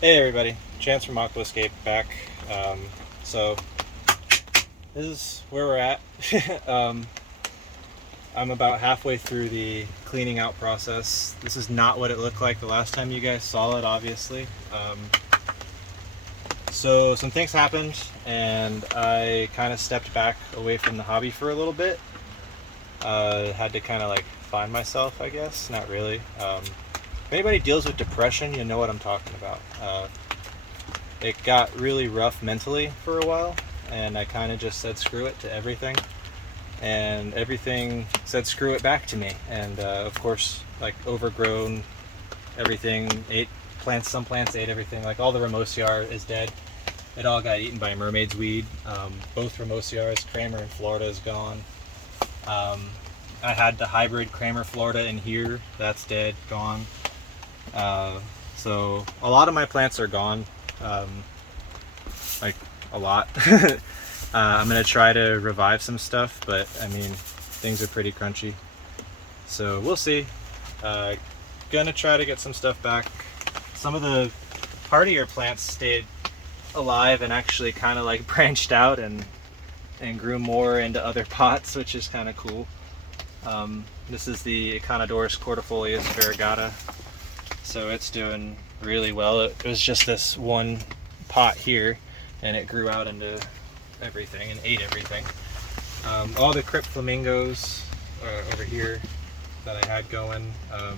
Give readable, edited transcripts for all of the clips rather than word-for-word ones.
Hey everybody, Chance from Aquascape back. So this is where we're at. um, I'm about halfway through the cleaning out process. This is not what it looked like the last time you guys saw it, obviously. So some things happened and I kind of stepped back away from the hobby for a little bit. Had to kind of like find myself, I guess. Not really. If anybody deals with depression, you know what I'm talking about. It got really rough mentally for a while, and I kind of just said screw it to everything, and everything said screw it back to me. And of course, like overgrown, everything ate plants. Some plants ate everything. Like all the Ramosiar is dead. It all got eaten by mermaid's weed. Both Ramosiars, Kramer in Florida, is gone. I had the hybrid Kramer Florida in here. That's dead, gone. So a lot of my plants are gone. Like a lot. I'm gonna try to revive some stuff, but I mean, things are pretty crunchy. So we'll see. Gonna try to get some stuff back. Some of the hardier plants stayed alive and actually kind of like branched out and grew more into other pots, which is kind of cool. This is the Econodorus Cordifolius Verragata. So it's doing really well. It was just this one pot here, and it grew out into everything and ate everything. All the crypt flamingos over here that I had going,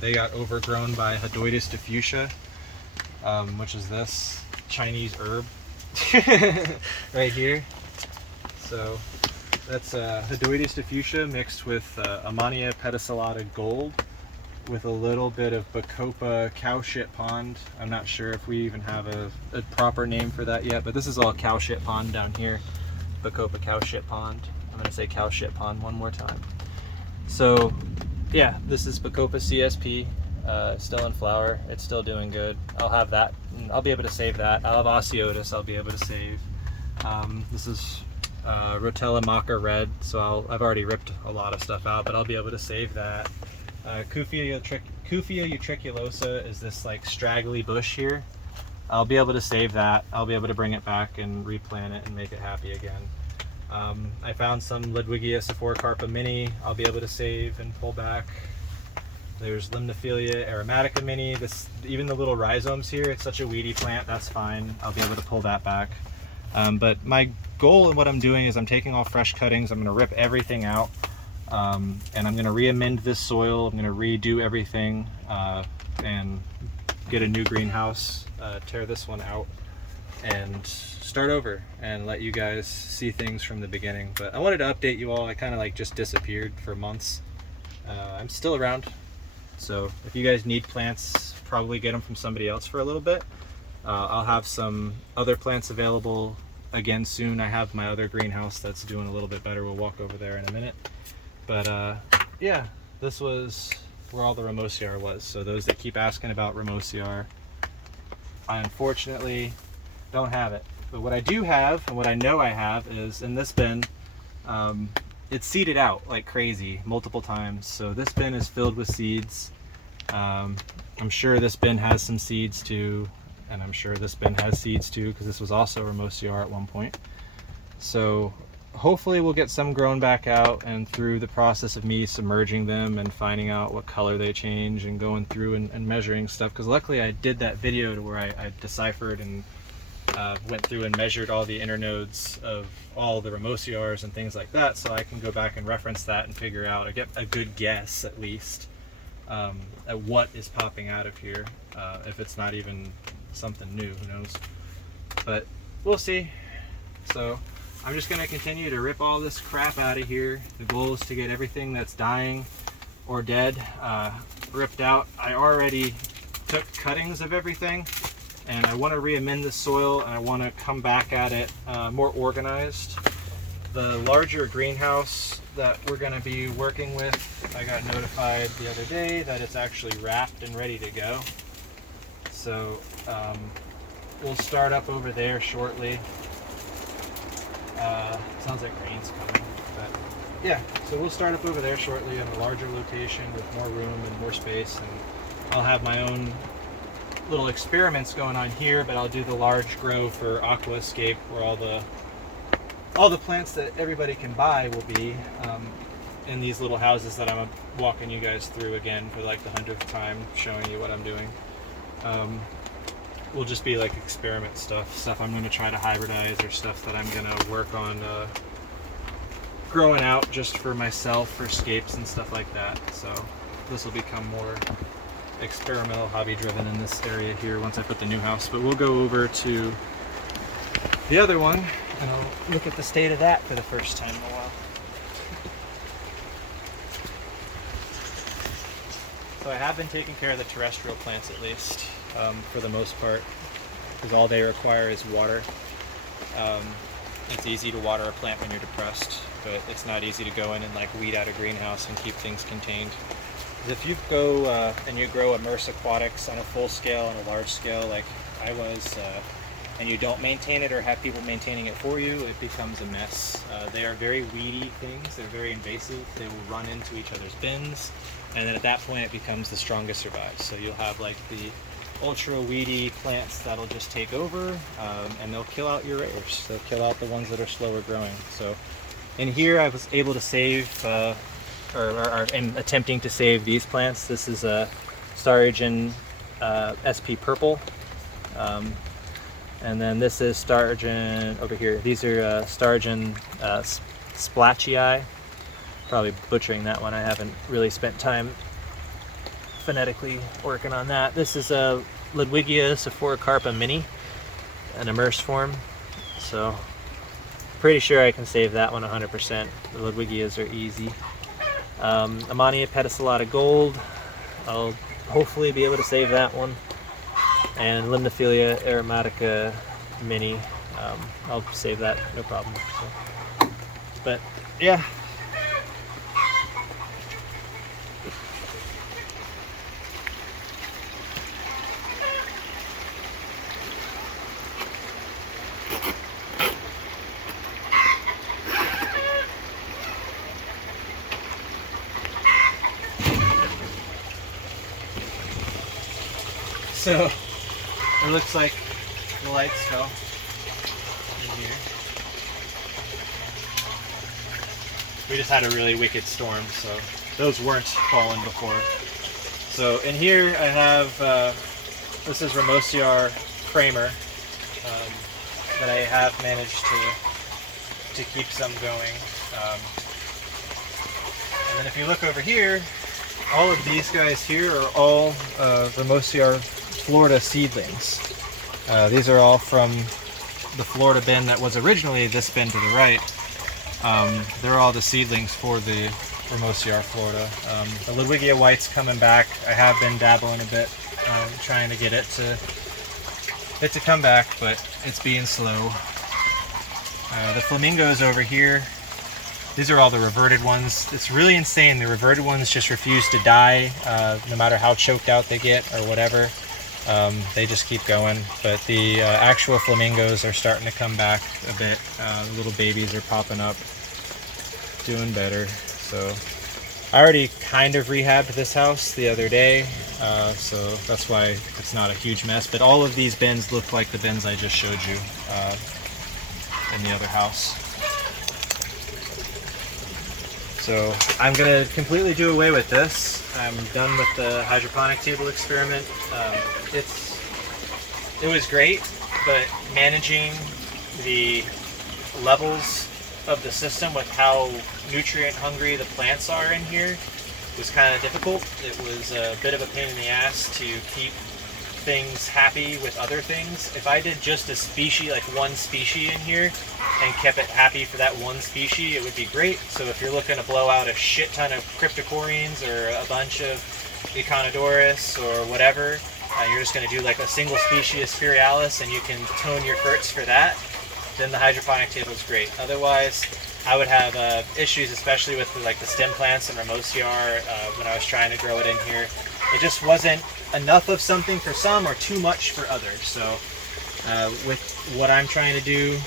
they got overgrown by Hodoides diffusia, which is this Chinese herb right here. So that's Hodoides diffusia mixed with Ammonia pedicellata gold, with a little bit of Bacopa cow shit pond. I'm not sure if we even have a proper name for that yet, but this is all cow shit pond down here. Bacopa cow shit pond. I'm gonna say cow shit pond one more time. So yeah, this is Bacopa CSP, still in flower. It's still doing good. I'll have that. I'll be able to save that. I'll have Osceotis I'll be able to save. This is Rotella Maca Red, so I've already ripped a lot of stuff out, but I'll be able to save that. Kufia utriculosa is this like straggly bush here. I'll be able to save that. I'll be able to bring it back and replant it and make it happy again. I found some Ludwigia Archuata mini. I'll be able to save and pull back. There's Limnophilia aromatica mini. Even the little rhizomes here, it's such a weedy plant, that's fine. I'll be able to pull that back. But my goal in what I'm doing is I'm taking all fresh cuttings. I'm going to rip everything out. And I'm going to re-amend this soil. I'm going to redo everything and get a new greenhouse, tear this one out, and start over and let you guys see things from the beginning. But I wanted to update you all. I kind of like just disappeared for months. I'm still around, so if you guys need plants, probably get them from somebody else for a little bit. I'll have some other plants available again soon. I have my other greenhouse that's doing a little bit better. We'll walk over there in a minute. But yeah, this was where all the Ramosiar was. So those that keep asking about Ramosiar, I unfortunately don't have it. But what I do have, and what I know I have, is in this bin, it's seeded out like crazy multiple times. So this bin is filled with seeds. I'm sure this bin has some seeds too, and I'm sure this bin has seeds too, because this was also Ramosiar at one point. So hopefully we'll get some grown back out, and through the process of me submerging them and finding out what color they change and going through and measuring stuff, because luckily I did that video to where I deciphered and went through and measured all the internodes of all the Ramosiars and things like that, so I can go back and reference that and figure out, or get a good guess at least, at what is popping out of here, if it's not even something new, who knows. But we'll see. So I'm just going to continue to rip all this crap out of here. The goal is to get everything that's dying or dead ripped out. I already took cuttings of everything, and I want to re-amend the soil, and I want to come back at it more organized. The larger greenhouse that we're going to be working with, I got notified the other day that it's actually wrapped and ready to go. So we'll start up over there shortly. Sounds like rain's coming, but yeah, so we'll start up over there shortly in a larger location with more room and more space, and I'll have my own little experiments going on here, but I'll do the large grow for Aqua Escape, where all the plants that everybody can buy will be in these little houses that I'm walking you guys through again for like the 100th time, showing you what I'm doing. Will just be like experiment stuff I'm going to try to hybridize, or stuff that I'm going to work on growing out just for myself for scapes and stuff like that. So this will become more experimental, hobby driven in this area here once I put the new house. But we'll go over to the other one and I'll look at the state of that for the first time in a while. So I have been taking care of the terrestrial plants, at least for the most part, because all they require is water. It's easy to water a plant when you're depressed, but it's not easy to go in and like weed out a greenhouse and keep things contained. If you go and you grow immerse aquatics on a full scale and a large scale like I was, and you don't maintain it or have people maintaining it for you, it becomes a mess. They are very weedy things, they're very invasive, they will run into each other's bins, and then at that point it becomes the strongest survives. So you'll have like the ultra weedy plants that'll just take over, and they'll kill out your rares. They'll kill out the ones that are slower growing. So in here I was able to save, or am attempting to save these plants. This is a Stargen SP Purple, and then this is Stargen over here. These are Stargen Splachii. Probably butchering that one. I haven't really spent time phonetically working on that. This is a Ludwigia Archuata Mini, an immerse form. So pretty sure I can save that one 100%. The Ludwigias are easy. Ammonia pedicellata Gold, I'll hopefully be able to save that one. And Limnophilia aromatica Mini, I'll save that, no problem. So, but yeah. So it looks like the lights fell in here. We just had a really wicked storm, so those weren't falling before. So in here I have, this is Ramosiar Kramer, that I have managed to keep some going. And then if you look over here, all of these guys here are all Ramosiar Florida seedlings. These are all from the Florida bin that was originally this bin to the right. They're all the seedlings for the Ramosiar Florida. The Ludwigia White's coming back. I have been dabbling a bit, trying to get it to come back, but it's being slow. The flamingos over here, these are all the reverted ones. It's really insane. The reverted ones just refuse to die, no matter how choked out they get or whatever. They just keep going. But the actual flamingos are starting to come back a bit. Little babies are popping up, doing better. So I already kind of rehabbed this house the other day, so that's why it's not a huge mess. But all of these bins look like the bins I just showed you in the other house. So I'm going to completely do away with this. I'm done with the hydroponic table experiment. It was great, but managing the levels of the system with how nutrient hungry the plants are in here was kind of difficult. It was a bit of a pain in the ass to keep things happy with other things. If I did just a species, like one species in here, and kept it happy for that one species, it would be great. So if you're looking to blow out a shit ton of cryptocoreans or a bunch of Econodorus or whatever, you're just going to do like a single species Spiralis and you can tone your ferts for that, then the hydroponic table is great. Otherwise, I would have issues, especially with like the stem plants and Ramosiar when I was trying to grow it in here. It just wasn't enough of something for some or too much for others. So with what I'm trying to do,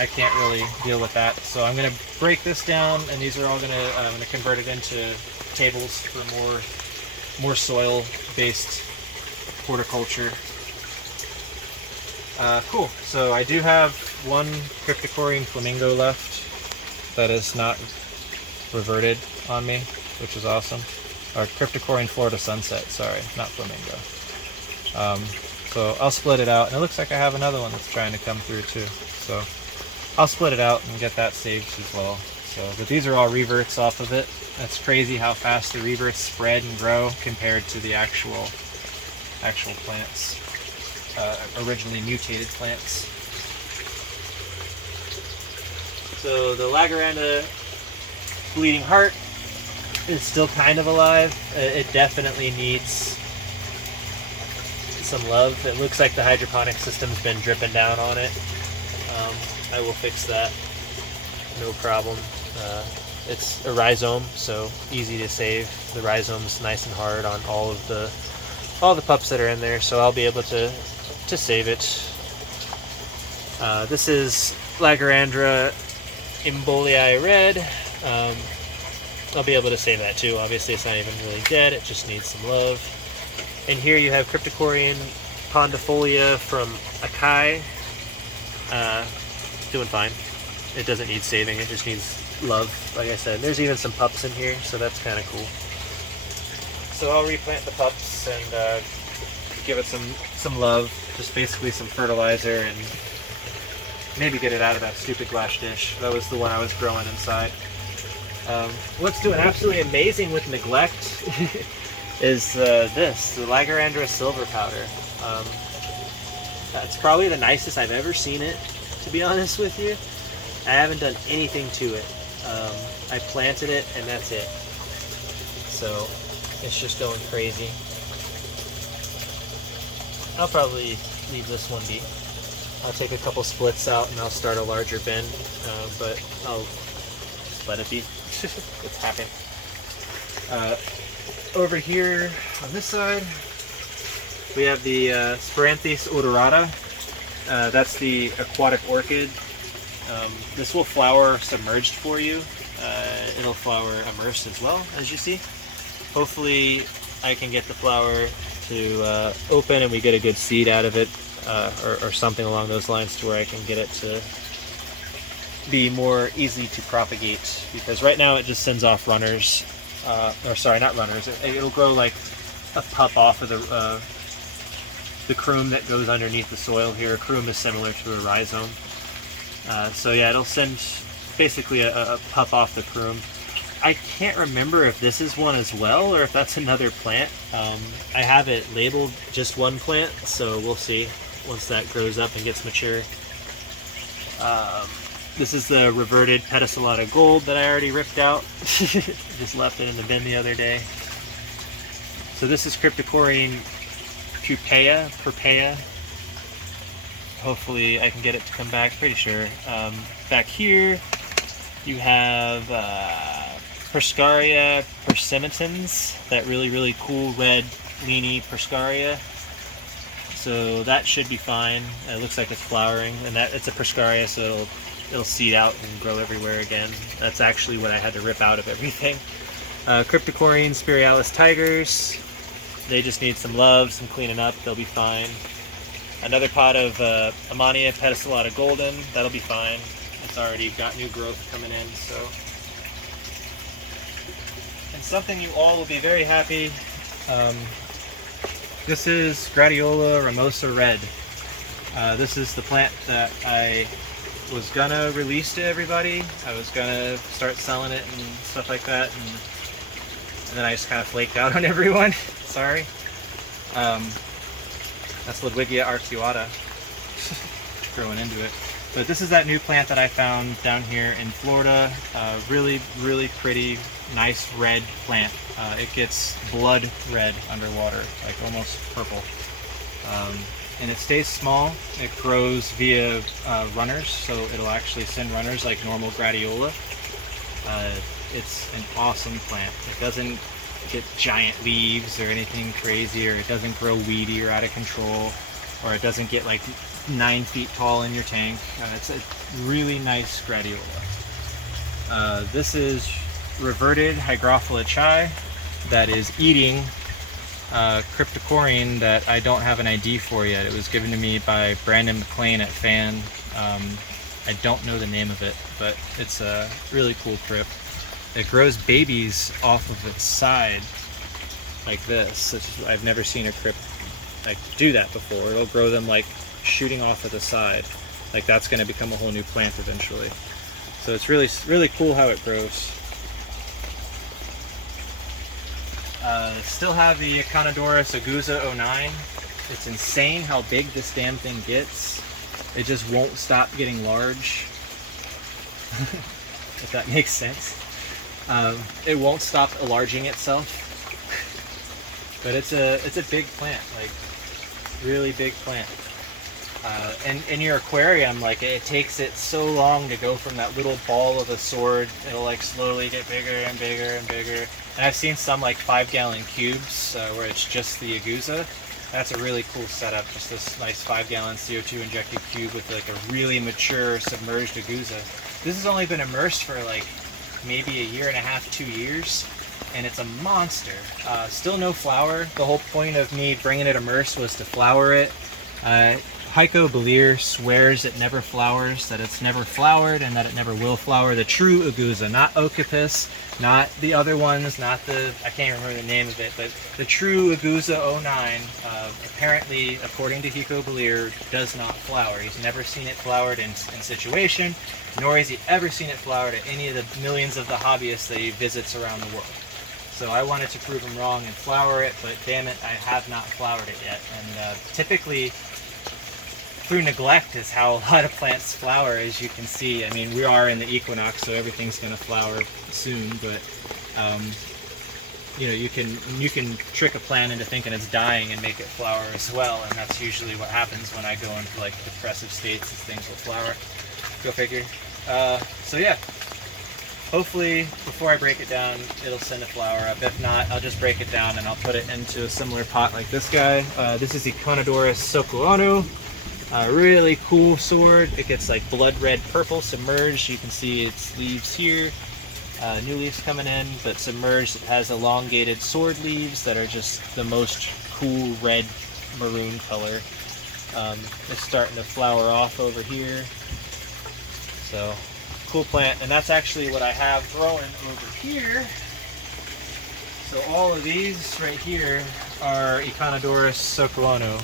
I can't really deal with that. So I'm going to break this down, and these are all going to, I'm going to convert it into tables for more soil-based horticulture. Cool. So I do have one Cryptocorean flamingo left that is not reverted on me, which is awesome. Or Cryptocorean Florida Sunset, sorry, not flamingo. So I'll split it out, and it looks like I have another one that's trying to come through too. So I'll split it out and get that saved as well. So, but these are all reverts off of it. That's crazy how fast the reverts spread and grow compared to the actual plants, originally mutated plants. So the Lagarandra bleeding heart is still kind of alive. It definitely needs some love. It looks like the hydroponic system's been dripping down on it. I will fix that, no problem. It's a rhizome, so easy to save. The rhizome's nice and hard on all the pups that are in there, so I'll be able to save it. This is Lagarandra Embolii Red. I'll be able to save that too. Obviously it's not even really dead, it just needs some love. And here you have Cryptocorean Condifolia from Akai. Doing fine. It doesn't need saving, it just needs love. Like I said, there's even some pups in here, so that's kind of cool. So I'll replant the pups and give it some love, just basically some fertilizer, and maybe get it out of that stupid glass dish. That was the one I was growing inside. What's doing absolutely amazing with neglect is this, the Lagarandra Silver Powder. That's probably the nicest I've ever seen it, to be honest with you. I haven't done anything to it. I planted it and that's it. So it's just going crazy. I'll probably leave this one be. I'll take a couple splits out and I'll start a larger bin, but I'll just let it be. It's happy. Over here on this side, we have the Spiranthes odorata. That's the aquatic orchid. This will flower submerged for you. It'll flower immersed as well, as you see. Hopefully I can get the flower to open and we get a good seed out of it, or something along those lines, to where I can get it to be more easy to propagate, because right now it just sends off runners, or sorry, not runners. It'll grow like a pup off of the crume that goes underneath the soil here. A crume is similar to a rhizome. So yeah, it'll send basically a pup off the crume. I can't remember if this is one as well, or if that's another plant. I have it labeled just one plant, so we'll see once that grows up and gets mature. This is the reverted Pedicellata Gold that I already ripped out. Just left it in the bin the other day. So this is Cryptocorean Purpea. Hopefully I can get it to come back, pretty sure. Back here you have Perscaria persimitans, that really cool red leany Perscaria. So that should be fine. It looks like it's flowering, and that it's a Perscaria, so it'll seed out and grow everywhere again. That's actually what I had to rip out of everything. Cryptocorean Spiralis tigers. They just need some love, some cleaning up. They'll be fine. Another pot of Ammonia Pedicellata Golden. That'll be fine. It's already got new growth coming in. So, and something you all will be very happy. This is Gradiola Ramosa Red. This is the plant that I was gonna release to everybody. I was gonna start selling it and stuff like that, and then I just kind of flaked out on everyone. Sorry. That's Ludwigia Archuata growing into it. But this is that new plant that I found down here in Florida. Really pretty, nice red plant. It gets blood red underwater, like almost purple. And it stays small. It grows via runners, so it'll actually send runners like normal Gradiola. It's an awesome plant. It doesn't get giant leaves or anything crazy, or it doesn't grow weedy or out of control, or it doesn't get like 9 feet tall in your tank. It's a really nice Gradiola. This is reverted Hygrophila chai that is eating cryptocorin that I don't have an ID for yet. It was given to me by Brandon McLean at Fan. I don't know the name of it, but it's a really cool crypt. It grows babies off of its side like this. I've never seen a crypt like do that before. It'll grow them like shooting off of the side. Like that's going to become a whole new plant eventually. So it's really cool how it grows. Still have the Conidorus Aguza 09. It's insane how big this damn thing gets. It just won't stop getting large. If that makes sense. It won't stop enlarging itself. But it's a big plant, like really big plant. And in your aquarium, like it takes it so long to go from that little ball of a sword. It'll like slowly get bigger and bigger and bigger. And I've seen some like 5-gallon cubes where it's just the Aguza. That's a really cool setup. Just this nice 5-gallon CO2 injected cube with like a really mature submerged Aguza. This has only been immersed for like maybe 1.5 years, 2 years. And it's a monster. Still no flower. The whole point of me bringing it immersed was to flower it. Heiko Belier swears it never flowers, that it's never flowered, and that it never will flower. The true Aguza, not Okapis, not the other ones, not the, I can't remember the name of it, but the true Aguza 09, apparently, according to Heiko Belier, does not flower. He's never seen it flowered in situation, nor has he ever seen it flowered at any of the millions of the hobbyists that he visits around the world. So I wanted to prove him wrong and flower it, but damn it, I have not flowered it yet. And typically, through neglect is how a lot of plants flower, as you can see. I mean, we are in the equinox, so everything's going to flower soon, but you know, you can trick a plant into thinking it's dying and make it flower as well, and that's usually what happens when I go into like depressive states, is things will flower. Go figure. So yeah, hopefully before I break it down, it'll send a flower up. If not, I'll just break it down and I'll put it into a similar pot like this guy. This is the Conidorus Socolano. Really cool sword. It gets like blood red purple submerged. You can see its leaves here. New leaves coming in, but submerged. It has elongated sword leaves that are just the most cool red maroon color. It's starting to flower off over here. So cool plant, and that's actually what I have growing over here. So all of these right here are Econodorus Socolano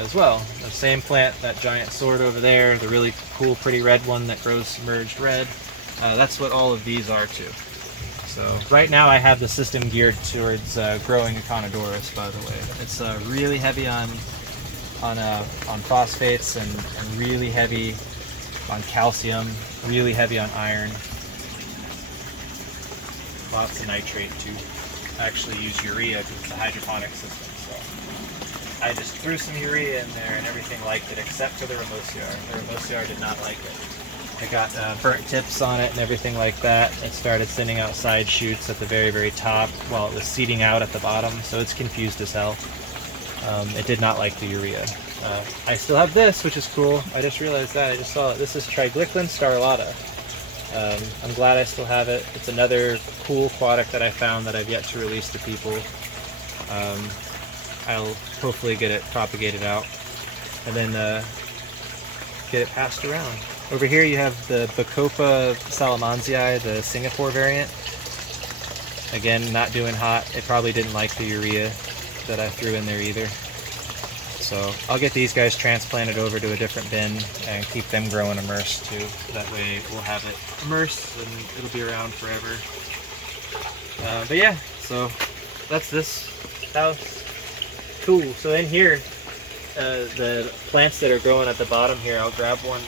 as well. The same plant, that giant sword over there, the really cool pretty red one that grows submerged red. That's what all of these are too. So right now I have the system geared towards growing Econodorus, by the way. It's really heavy on phosphates and really heavy on calcium, really heavy on iron. Lots of nitrate too. I actually use urea because it's a hydroponic system, so I just threw some urea in there and everything liked it except for the Ramosiar. The Ramosiar did not like it. It got burnt tips on it and everything like that. It started sending out side shoots at the very, very top while it was seeding out at the bottom, so it's confused as hell. It did not like the urea. I still have this, which is cool. I just realized that. I just saw it. This is Triglyclin Starlata. I'm glad I still have it. It's another cool aquatic that I found that I've yet to release to people. I'll hopefully get it propagated out and then get it passed around. Over here you have the Bacopa Salamanzii, the Singapore variant. Again, not doing hot. It probably didn't like the urea that I threw in there either. So I'll get these guys transplanted over to a different bin and keep them growing immersed too. That way we'll have it immersed and it'll be around forever. But yeah, so that's this. That was cool. So in here, the plants that are growing at the bottom here, I'll grab one.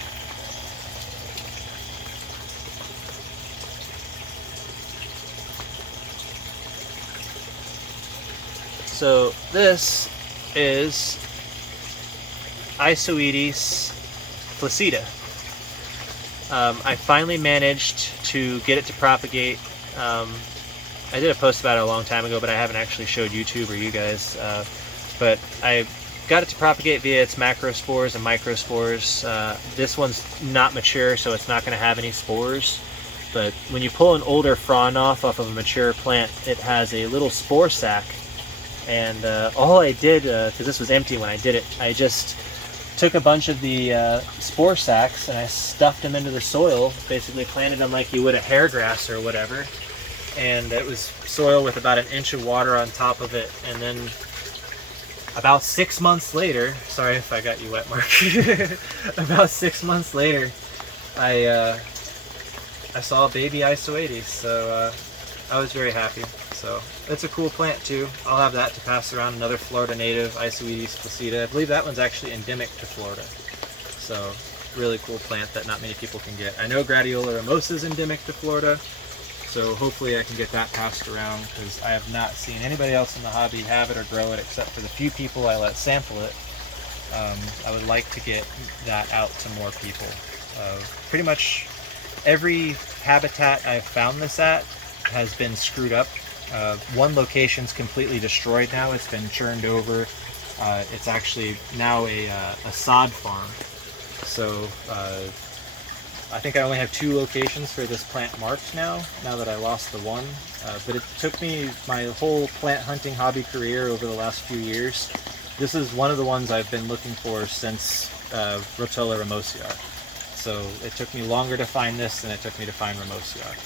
So this is Isoetes placida. I finally managed to get it to propagate. I did a post about it a long time ago, but I haven't actually showed YouTube or you guys. But I got it to propagate via its macrospores and microspores. This one's not mature, so it's not going to have any spores. But when you pull an older frond off of a mature plant, it has a little spore sac. And all I did, because this was empty when I did it, I just took a bunch of the spore sacs and I stuffed them into the soil, basically planted them like you would a hair grass or whatever. And it was soil with about 1 inch of water on top of it. And then about 6 months later, sorry if I got you wet, Mark. About 6 months later, I saw a baby Isoetes, so I was very happy. So it's a cool plant too. I'll have that to pass around. Another Florida native, Isoetes placida. I believe that one's actually endemic to Florida. So really cool plant that not many people can get. I know Gradiola ramosa is endemic to Florida, so hopefully I can get that passed around, because I have not seen anybody else in the hobby have it or grow it except for the few people I let sample it. I would like to get that out to more people. Pretty much every habitat I've found this at has been screwed up. One location's completely destroyed now. It's been churned over. It's actually now a sod farm. So I think I only have 2 locations for this plant marked now that I lost the one. But it took me my whole plant hunting hobby career over the last few years. This is one of the ones I've been looking for since Rotella ramosiar. So it took me longer to find this than it took me to find ramosiar.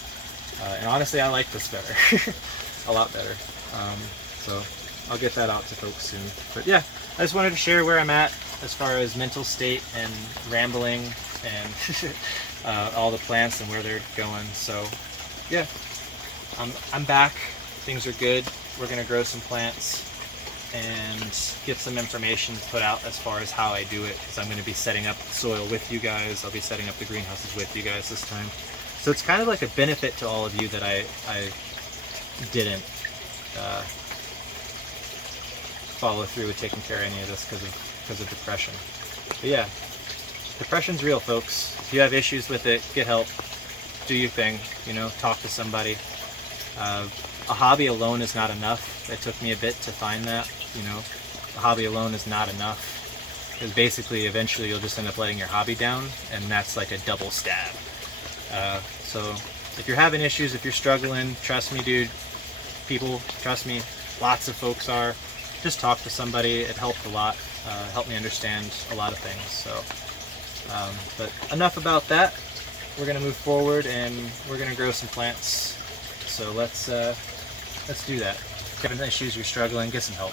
And honestly, I like this better. A lot better. So I'll get that out to folks soon. But yeah, I just wanted to share where I'm at as far as mental state and rambling and all the plants and where they're going. So yeah, I'm back. Things are good. We're gonna grow some plants and get some information put out as far as how I do it, because I'm going to be setting up the soil with you guys. I'll be setting up the greenhouses with you guys this time. So it's kind of like a benefit to all of you that I didn't follow through with taking care of any of this because of depression. But yeah, depression's real, folks. If you have issues with it, get help. Do your thing, you know, talk to somebody. A hobby alone is not enough. It took me a bit to find that, you know. A hobby alone is not enough, because basically eventually you'll just end up letting your hobby down, and that's like a double stab. So if you're having issues, if you're struggling, trust me, dude, people, trust me, lots of folks are. Just talk to somebody. It helped a lot. Helped me understand a lot of things. So, but enough about that. We're gonna move forward and we're gonna grow some plants. So let's do that. If you have any issues, you're struggling, get some help.